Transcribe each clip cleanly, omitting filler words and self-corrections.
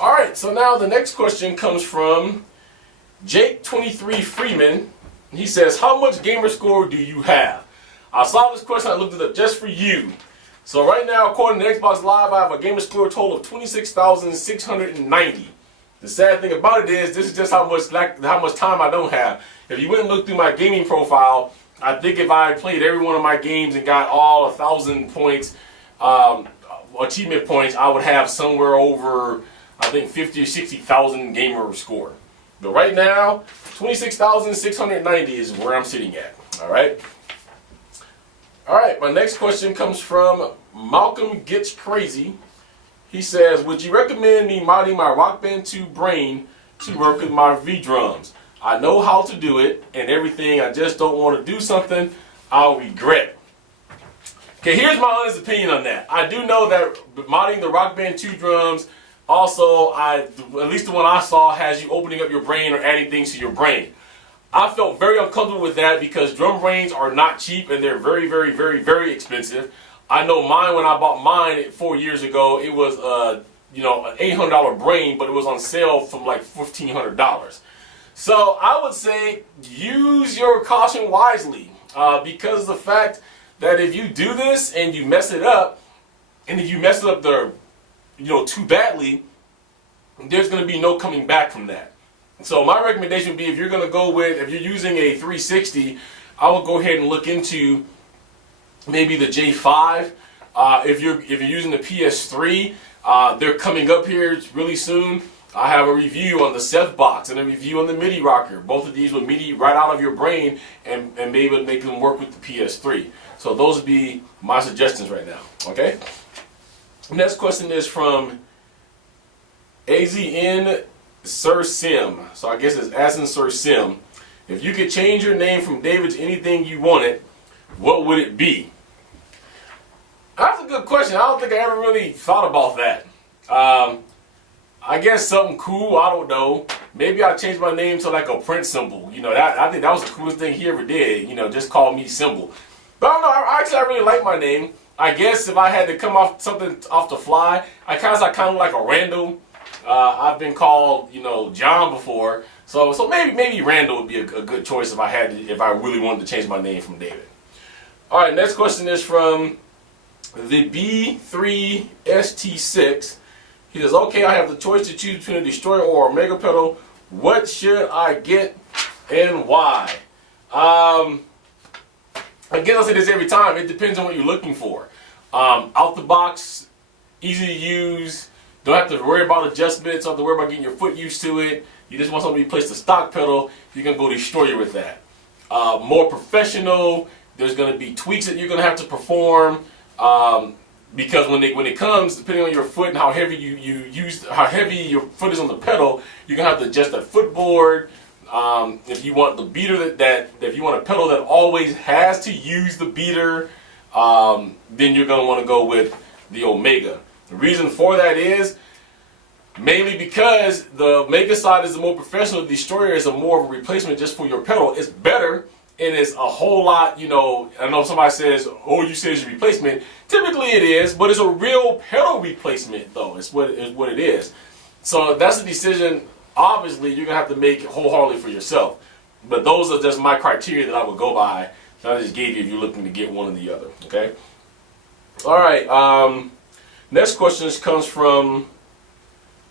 Alright, so now the next question comes from Jake23 Freeman. He says, how much Gamerscore do you have? I saw this question, I looked it up just for you. So right now, according to Xbox Live, I have a Gamerscore total of 26,690. The sad thing about it is, this is just how much time I don't have. If you went and looked through my gaming profile, I think if I played every one of my games and got all 1,000 points, achievement points, I would have somewhere over, I think, 50 or 60,000 gamer score. But right now, 26,690 is where I'm sitting at. Alright? Alright, my next question comes from malcolmgetscrazy. He says, would you recommend me modding my Rock Band 2 brain to work with my vdrums? I know how to do it and everything, I just don't want to do something I'll regret. Okay, here's my honest opinion on that. I do know that modding the Rock Band 2 drums, also, at least the one I saw, has you opening up your brain or adding things to your brain. I felt very uncomfortable with that because drum brains are not cheap and they're very, very, very, very expensive. I know mine, when I bought mine 4 years ago, it was an $800 brain, but it was on sale from like $1,500. So I would say use your caution wisely, because of the fact that if you do this and you mess it up, and if you mess it up too badly, there's going to be no coming back from that. So my recommendation would be, if you're going to go with, if you're using a 360, I would go ahead and look into maybe the J5. If you're using the PS3, they're coming up here really soon. I have a review on the Seth box and a review on the MIDI rocker. Both of these will MIDI right out of your brain and maybe make them work with the PS3. So those would be my suggestions right now. Okay. Next question is from aznsirsim. So I guess it's aznsirsim. If you could change your name from David to anything you wanted, what would it be? That's a good question. I don't think I ever really thought about that. I guess something cool, I don't know. Maybe I'll change my name to like a Prince symbol. I think that was the coolest thing he ever did. Just call me Symbol. But I don't know, I really like my name. I guess if I had to come off something off the fly, I kind of like a Randall. I've been called, John before. So maybe Randall would be a good choice if I really wanted to change my name from David. All right, next question is from the B3ST6. He says, okay, I have the choice to choose between a Destroyer or a Mega Pedal. What should I get and why? Again, I'll say this every time. It depends on what you're looking for. Out the box, easy to use. Don't have to worry about adjustments. Don't have to worry about getting your foot used to it. You just want something to replace the stock pedal. You can go Destroyer with that. More professional. There's going to be tweaks that you're going to have to perform. Because when it comes, depending on your foot and how heavy how heavy your foot is on the pedal, you're gonna have to adjust that footboard. If you want the beater if you want a pedal that always has to use the beater, then you're gonna want to go with the Omega. The reason for that is mainly because the Omega side is the more professional. The Destroyer is more of a replacement just for your pedal. It's better. And it's a whole lot, I know somebody says, oh, you said it's a replacement. Typically it is, but it's a real pedal replacement, though. It's what it is. So that's a decision, obviously, you're going to have to make wholeheartedly for yourself. But those are just my criteria that I would go by. That I just gave you if you're looking to get one or the other, okay? All right, next question comes from,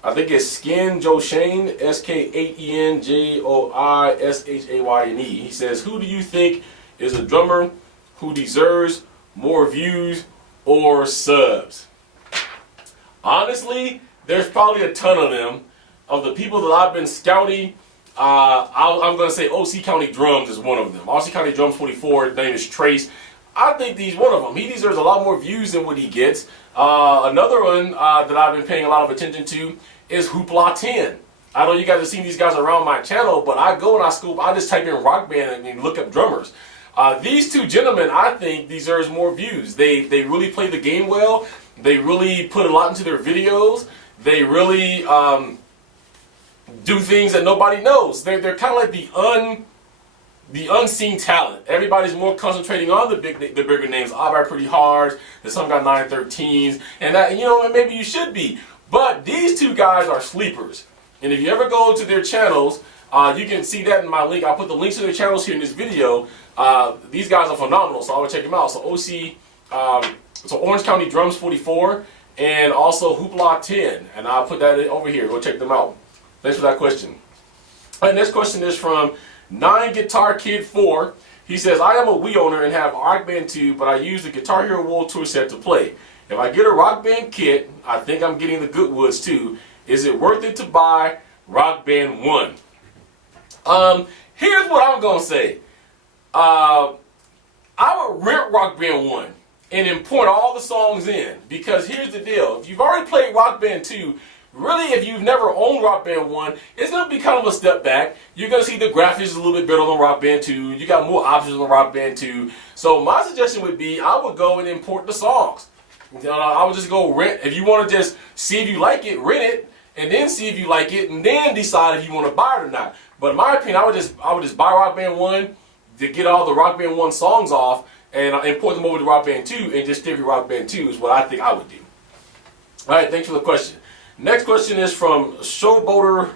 I think it's Skin Joe Shane, SKAENJOISHAYNE. He says, who do you think is a drummer who deserves more views or subs? Honestly, there's probably a ton of them. Of the people that I've been scouting, I'm going to say OC County Drums is one of them. OC County Drums 44, his name is Trace. I think he's one of them. He deserves a lot more views than what he gets. Another one that I've been paying a lot of attention to is Hoopla 10. I know you guys have seen these guys around my channel, but I go and I just type in rock band and look up drummers. These two gentlemen, I think, deserves more views. They really play the game well. They really put a lot into their videos. They really do things that nobody knows. They're kind of like the unseen talent. Everybody's more concentrating on the bigger names. I ride pretty hard. There's some got 913s, and that, and maybe you should be. But these two guys are sleepers. And if you ever go to their channels, you can see that in my link. I'll put the links to their channels here in this video. These guys are phenomenal, so I would check them out. So so Orange County Drums 44, and also Hoopla 10. And I'll put that over here. Go check them out. Thanks for that question. All right, next question is from 9 Guitar Kid 4. He says, I am a Wii owner and have Rock Band 2, but I use the Guitar Hero World Tour set to play. If I get a Rock Band kit, I think I'm getting the Goodwoods too. Is it worth it to buy Rock Band 1? Here's what I'm going to say. I would rent Rock Band 1 and import all the songs in, because here's the deal. If you've already played Rock Band 2, really, if you've never owned Rock Band 1, it's going to be kind of a step back. You're going to see the graphics is a little bit better on Rock Band 2. You got more options on Rock Band 2. So my suggestion would be I would go and import the songs. I would just go rent. If you want to just see if you like it, rent it, and then see if you like it, and then decide if you want to buy it or not. But in my opinion, I would just buy Rock Band 1 to get all the Rock Band 1 songs off and import them over to Rock Band 2 and just stick with Rock Band 2 is what I think I would do. All right, thanks for the question. Next question is from Showboater.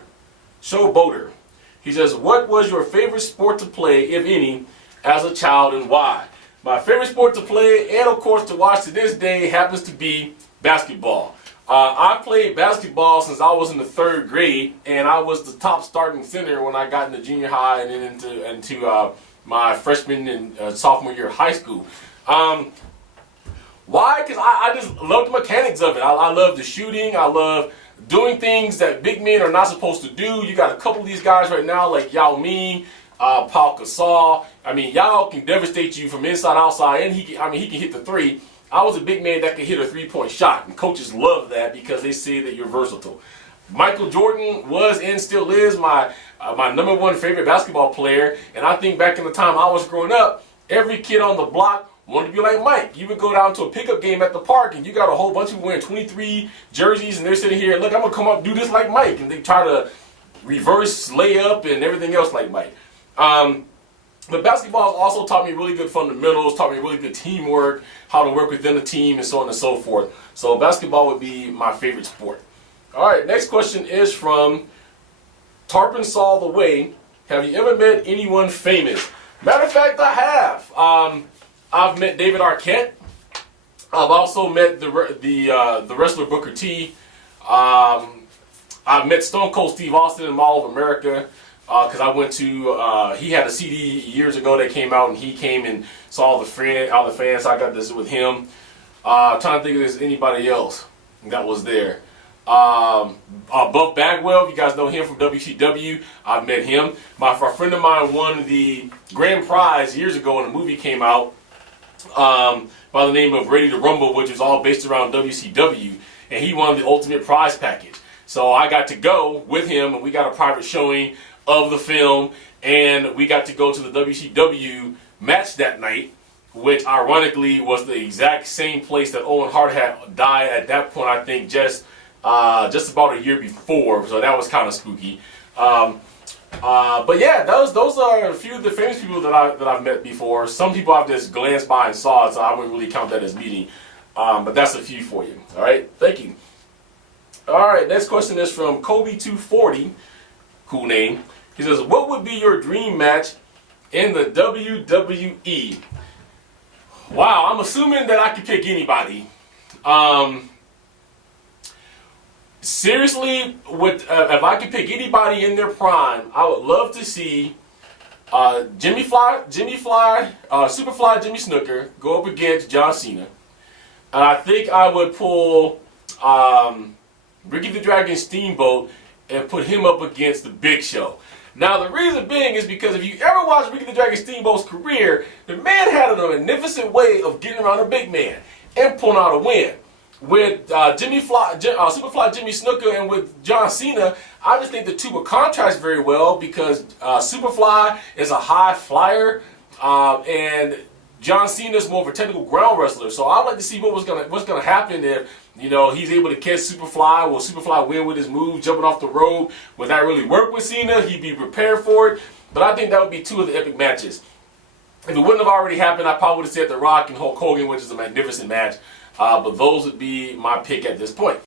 He says, what was your favorite sport to play, if any, as a child, and why? My favorite sport to play and, of course, to watch to this day happens to be basketball. I played basketball since I was in the 3rd grade, and I was the top starting center when I got into junior high and then into my freshman and sophomore year of high school. Why? Because I just love the mechanics of it. I love the shooting. I love doing things that big men are not supposed to do. You got a couple of these guys right now like Yao Ming, Paul Gasol. I mean, Yao can devastate you from inside, outside, and he can hit the 3. I was a big man that could hit a 3-point shot, and coaches love that because they say that you're versatile. Michael Jordan was and still is my #1 favorite basketball player, and I think back in the time I was growing up, every kid on the block wanted to be like Mike. You would go down to a pickup game at the park, and you got a whole bunch of people wearing 23 jerseys, and they're sitting here, look, I'm going to come up and do this like Mike, and they try to reverse layup and everything else like Mike. But basketball has also taught me really good fundamentals, taught me really good teamwork, how to work within a team, and so on and so forth. So basketball would be my favorite sport. All right, next question is from tarponsalltheway. Have you ever met anyone famous? Matter of fact, I have. I've met David Arquette. I've also met the wrestler Booker T. I've met Stone Cold Steve Austin in Mall of America. Because I went to, he had a CD years ago that came out, and he came and saw all the fans. So I got this with him. I'm trying to think if there's anybody else that was there. Buff Bagwell, if you guys know him from WCW, I've met him. A friend of mine won the grand prize years ago when a movie came out by the name of Ready to Rumble, which was all based around WCW, and he won the ultimate prize package. So I got to go with him, and we got a private showing of the film, and we got to go to the WCW match that night, which ironically was the exact same place that Owen Hart had died at that point, I think just about a year before, so that was kind of spooky. But yeah, those are a few of the famous people that I've met before. Some people I've just glanced by and saw, so I wouldn't really count that as meeting. But that's a few for you. All right, thank you. All right, next question is from Kobe240, cool name. He says, what would be your dream match in the WWE? Wow, I'm assuming that I could pick anybody. Seriously, if I could pick anybody in their prime, I would love to see Superfly Jimmy Snuka go up against John Cena. And I think I would pull Ricky the Dragon Steamboat and put him up against the Big Show. Now, the reason being is because if you ever watch Ricky the Dragon Steamboat's career, the man had a magnificent way of getting around a big man and pulling out a win. With Superfly Jimmy Snuka and with John Cena, I just think the two would contrast very well because Superfly is a high flyer and John Cena is more of a technical ground wrestler. So I'd like to see what's gonna happen if he's able to catch Superfly. Will Superfly win with his move, jumping off the rope? Would that really work with Cena? He'd be prepared for it. But I think that would be two of the epic matches. If it wouldn't have already happened, I probably would have said The Rock and Hulk Hogan, which is a magnificent match. But those would be my pick at this point.